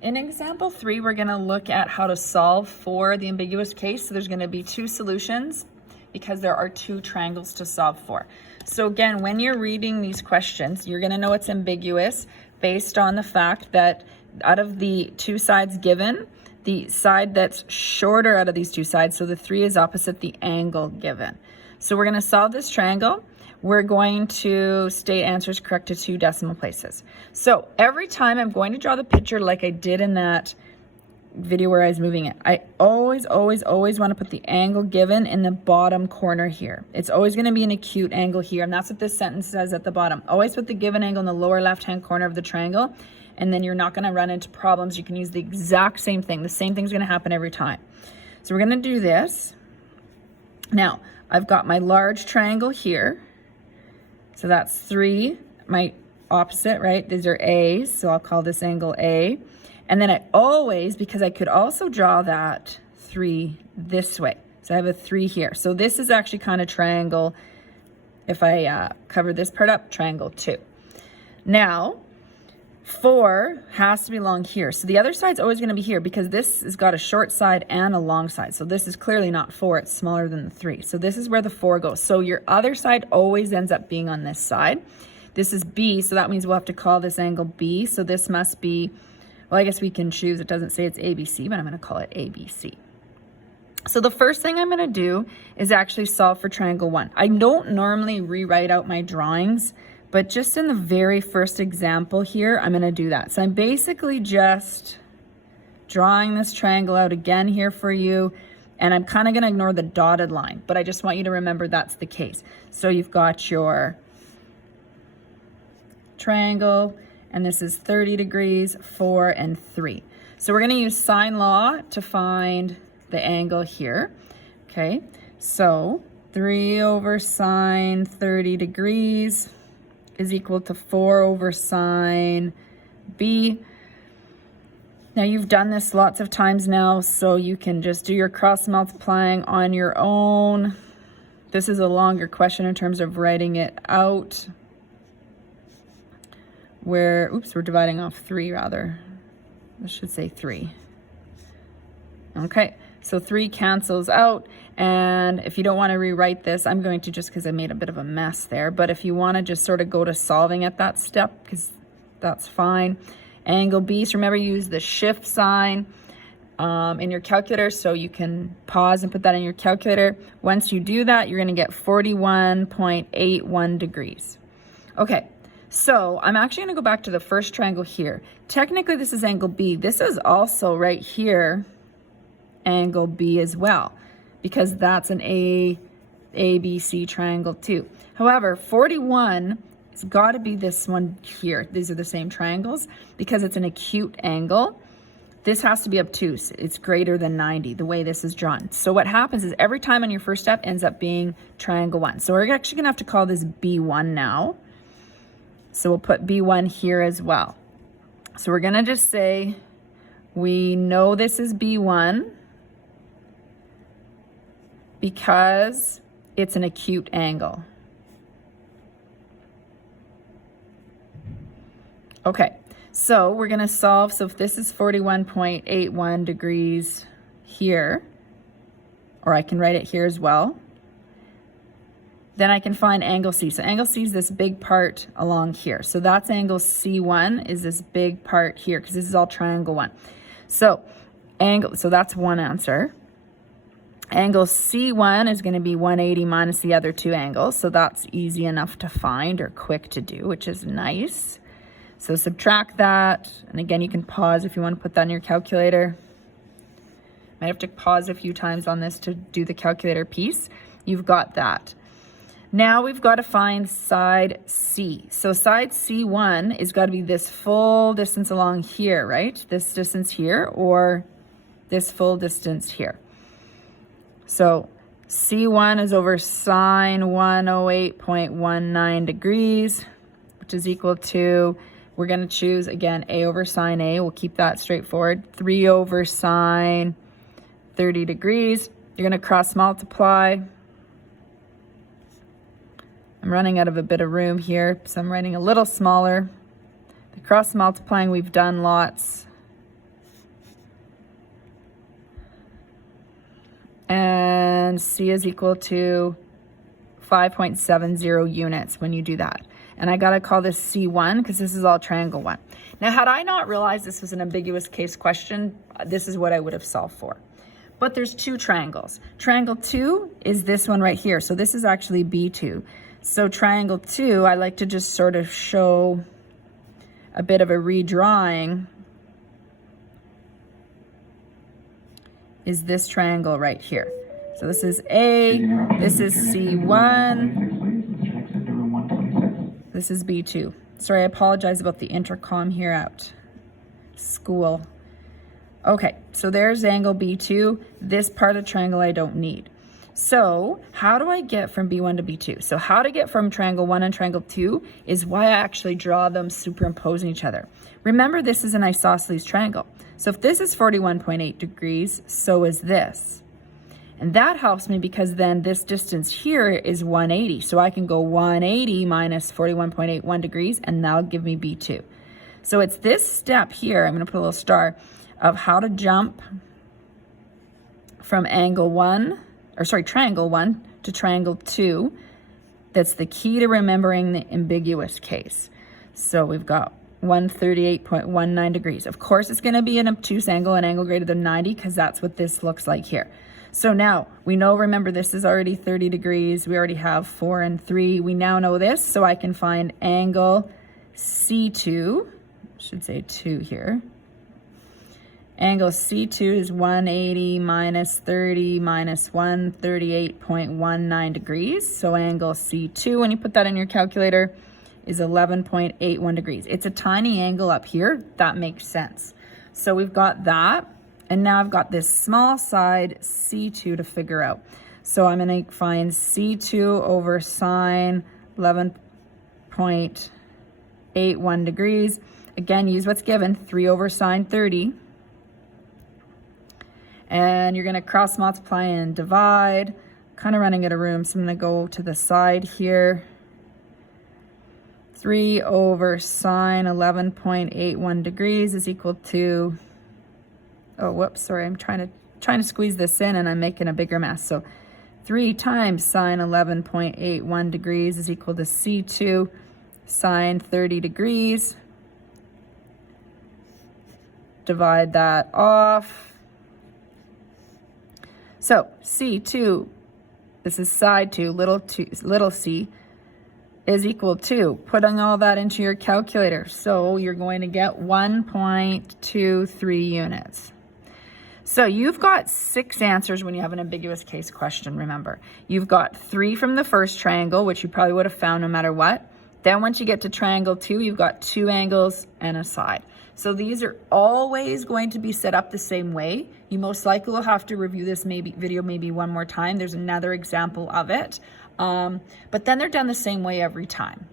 In example 3, we're going to look at how to solve for the ambiguous case. So there's going to be 2 solutions because there are 2 triangles to solve for. So again, when you're reading these questions, you're going to know it's ambiguous based on the fact that out of the 2 sides given, the side that's shorter out of these 2 sides, so the 3 is opposite the angle given. So we're going to solve this triangle. We're going to state answers correct to 2 decimal places. So every time I'm going to draw the picture like I did in that video where I was moving it, I always want to put the angle given in the bottom corner here. It's always going to be an acute angle here, and that's what this sentence says at the bottom. Always put the given angle in the lower left-hand corner of the triangle, and then you're not going to run into problems. You can use the exact same thing. The same thing's going to happen every time. So we're going to do this. Now, I've got my large triangle here. So that's 3, my opposite, right? These are A's, so I'll call this angle A. And then I always, because I could also draw that 3 this way. So I have a 3 here. So this is actually kind of triangle, if I cover this part up, triangle 2. Now, 4 has to belong here. So the other side's always going to be here because this has got a short side and a long side. So this is clearly not 4. It's smaller than the 3. So this is where the 4 goes. So your other side always ends up being on this side. This is B, so that means we'll have to call this angle B. So this must be, well, I guess we can choose. It doesn't say it's ABC, but I'm going to call it ABC. So the first thing I'm going to do is actually solve for triangle 1. I don't normally rewrite out my drawings, but just in the very first example here, I'm going to do that. So I'm basically just drawing this triangle out again here for you, and I'm kind of going to ignore the dotted line, but I just want you to remember that's the case. So you've got your triangle, and this is 30 degrees, 4, and 3. So we're going to use sine law to find the angle here. Okay, so 3 over sine 30 degrees is equal to 4 over sine B. Now you've done this lots of times now, so you can just do your cross multiplying on your own. This is a longer question in terms of writing it out. Where, oops, we're dividing off 3 rather. I should say 3. Okay, so 3 cancels out. And if you don't want to rewrite this, I'm going to just because I made a bit of a mess there. But if you want to just sort of go to solving at that step, because that's fine. Angle B, so remember use the shift sign in your calculator, so you can pause and put that in your calculator. Once you do that, you're going to get 41.81 degrees. Okay, so I'm actually going to go back to the first triangle here. Technically, this is angle B. This is also right here, angle B as well, because that's an ABC triangle too. However, 41 has got to be this one here. These are the same triangles because it's an acute angle. This has to be obtuse. It's greater than 90, the way this is drawn. So what happens is every time on your first step ends up being triangle 1. So we're actually going to have to call this B1 now. So we'll put B1 here as well. So we're going to just say we know this is B1 because it's an acute angle. Okay, so we're going to solve. So if this is 41.81 degrees here, or I can write it here as well, then I can find angle C. So angle C is this big part along here. So that's angle C1 is this big part here because this is all triangle 1. So that's one answer. Angle C1 is going to be 180 minus the other 2 angles. So that's easy enough to find or quick to do, which is nice. So subtract that. And again, you can pause if you want to put that in your calculator. Might have to pause a few times on this to do the calculator piece. You've got that. Now we've got to find side C. So side C1 is got to be this full distance along here, right? This distance here or this full distance here. So C1 is over sine 108.19 degrees, which is equal to, we're going to choose, again, A over sine A. We'll keep that straightforward. 3 over sine 30 degrees. You're going to cross multiply. I'm running out of a bit of room here, so I'm writing a little smaller. The cross multiplying we've done lots. then C is equal to 5.70 units when you do that. And I got to call this C1 because this is all triangle 1. Now, had I not realized this was an ambiguous case question, this is what I would have solved for. But there's two triangles. Triangle 2 is this one right here. So this is actually B2. So triangle 2, I like to just sort of show a bit of a redrawing, is this triangle right here. So this is A, this is C1, this is B2. Sorry, I apologize about the intercom here at school. Okay, so there's angle B2. This part of the triangle I don't need. So how do I get from B1 to B2? So how to get from triangle 1 and triangle 2 is why I actually draw them superimposing each other. Remember, this is an isosceles triangle. So if this is 41.8 degrees, so is this. And that helps me because then this distance here is 180. So I can go 180 minus 41.81 degrees, and that'll give me B2. So it's this step here, I'm going to put a little star, of how to jump from triangle 1 to triangle 2. That's the key to remembering the ambiguous case. So we've got 138.19 degrees. Of course, it's going to be an obtuse angle, an angle greater than 90, because that's what this looks like here. So now we know, remember, this is already 30 degrees. We already have 4 and 3. We now know this, so I can find angle C2. Should say 2 here. Angle C2 is 180 minus 30 minus 138.19 degrees. So angle C2, when you put that in your calculator, is 11.81 degrees. It's a tiny angle up here. That makes sense. So we've got that. And now I've got this small side C2 to figure out. So I'm going to find C2 over sine 11.81 degrees. Again, use what's given, 3 over sine 30. And you're going to cross multiply and divide. Kind of running out of room, so I'm going to go to the side here. 3 over sine 11.81 degrees is equal to, oh, whoops, sorry, I'm trying to squeeze this in and I'm making a bigger mess. So 3 times sine 11.81 degrees is equal to C2 sine 30 degrees. Divide that off. So C2, this is side 2, little c, is equal to, putting all that into your calculator. So you're going to get 1.23 units. So you've got 6 answers when you have an ambiguous case question, remember. You've got 3 from the first triangle, which you probably would have found no matter what. Then once you get to triangle 2, you've got 2 angles and a side. So these are always going to be set up the same way. You most likely will have to review this video maybe one more time. There's another example of it. But then they're done the same way every time.